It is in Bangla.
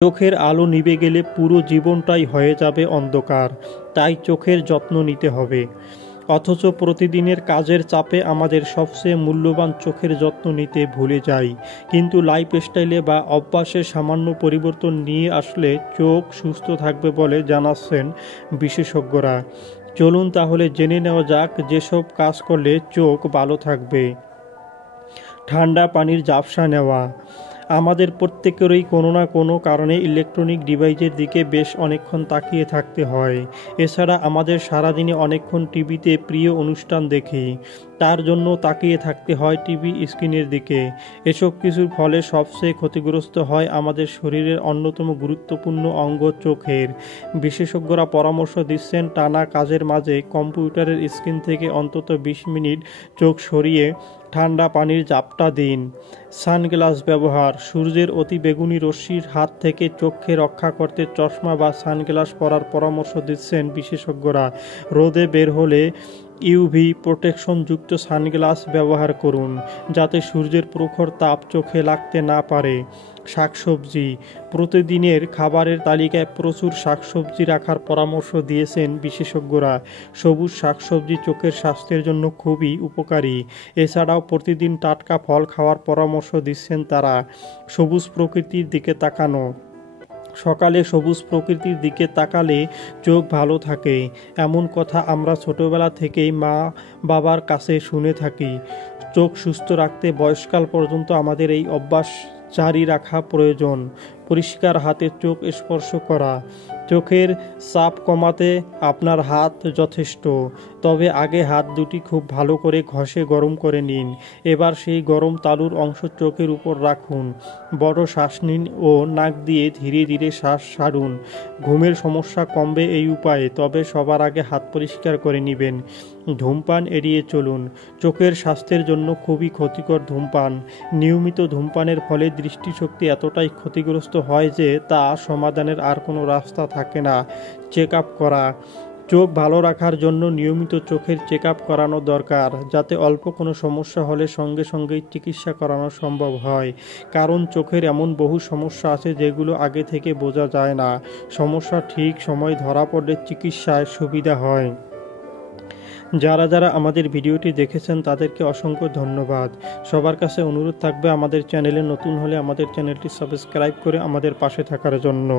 চোখের আলো নিভে গেলে পুরো জীবনটাই হয়ে যাবে অন্ধকার, তাই চোখের যত্ন নিতে হবে। অথচ প্রতিদিনের কাজের চাপে আমাদের সবচেয়ে মূল্যবান চোখের যত্ন নিতে ভুলে যাই। কিন্তু লাইফস্টাইলে বা অভ্যাসে সামান্য পরিবর্তন নিয়ে আসলে চোখ সুস্থ থাকবে বলে জানাচ্ছেন বিশেষজ্ঞরা। চলুন তাহলে জেনে নেওয়া যাক যেসব কাজ করলে চোখ ভালো থাকবে। ঠান্ডা পানির ঝাপসা নেওয়া। আমাদের প্রত্যেকেরই কোনো না কোনো কারণে ইলেকট্রনিক ডিভাইসের দিকে বেশ অনেকক্ষণ তাকিয়ে থাকতে হয়। এছাড়া আমাদের সারাদিনে অনেকক্ষণ টিভিতে প্রিয় অনুষ্ঠান দেখি, তার জন্য তাকিয়ে থাকতে হয় টিভি স্ক্রিনের দিকে। এসব কিছুর ফলে সবচেয়ে ক্ষতিগ্রস্ত হয় আমাদের শরীরের অন্যতম গুরুত্বপূর্ণ অঙ্গ চোখের। বিশেষজ্ঞরা পরামর্শ দিচ্ছেন টানা কাজের মাঝে কম্পিউটারের স্ক্রিন থেকে অন্তত 20 মিনিট চোখ সরিয়ে ঠান্ডা পানির ঝাপটা দিন। সানগ্লাস ব্যবহার। সূর্যের অতি বেগুনি রশ্মির হাত থেকে চোখকে রক্ষা করতে চশমা বা সানগ্লাস পরার পরামর্শ দিচ্ছেন বিশেষজ্ঞরা। রোদে বের হলে ইউভি প্রোটেকশনযুক্ত সানগ্লাস ব্যবহার করুন, যাতে সূর্যের প্রখর তাপ চোখে লাগতে না পারে। শাকসবজি। প্রতিদিনের খাবারের তালিকায় প্রচুর শাকসবজি রাখার পরামর্শ দিয়েছেন বিশেষজ্ঞরা। সবুজ শাকসবজি চোখের স্বাস্থ্যের জন্য খুবই উপকারী। এছাড়াও প্রতিদিন টাটকা ফল খাওয়ার পরামর্শ দিচ্ছেন তারা। সবুজ প্রকৃতির দিকে তাকানো। সকালে সবুজ প্রকৃতির দিকে তাকালে চোখ ভালো থাকে, এমন কথা আমরা ছোটবেলা থেকেই মা বাবার কাছে শুনে থাকি। চোখ সুস্থ রাখতে বয়সকাল পর্যন্ত আমাদের এই অভ্যাস জারি রাখা প্রয়োজন। পরিষ্কার হাতে চোখ স্পর্শ করা। চোখের চাপ কমাতে আপনার হাত যথেষ্ট, তবে আগে হাত দুটি খুব ভালো করে ঘষে গরম করে নিন। এবার সেই গরম তালুর অংশ চোখের উপর রাখুন। বড় শ্বাস নিন ও নাক দিয়ে ধীরে ধীরে শ্বাস ছাড়ুন। ঘুমের সমস্যা কমবে এই উপায়ে, তবে সবার আগে হাত পরিষ্কার করে নেবেন। ধূমপান এড়িয়ে চলুন। চোখের স্বাস্থ্যের জন্য খুবই ক্ষতিকর ধূমপান। নিয়মিত ধূমপানের ফলে দৃষ্টিশক্তি এতটাই ক্ষতিগ্রস্ত হয় যে তা সমাধানের আর কোনো রাস্তা থাকে না। চেক আপ করা। চোখ ভালো রাখার জন্য নিয়মিত চোখের চেক আপ করানো দরকার, যাতে অল্প কোনো সমস্যা হলে সঙ্গে সঙ্গেই চিকিৎসা করানো সম্ভব হয়। কারণ চোখের এমন বহু সমস্যা আছে যেগুলো আগে থেকে বোঝা যায় না। সমস্যা ঠিক সময় ধরা পড়লে চিকিৎসায় সুবিধা হয়। যারা আমাদের ভিডিওটি দেখেছেন তাদেরকে অসংখ্য ধন্যবাদ। সবার কাছে অনুরোধ থাকবে আমাদের চ্যানেলে নতুন হলে আমাদের চ্যানেলটি সাবস্ক্রাইব করে আমাদের পাশে থাকার জন্য।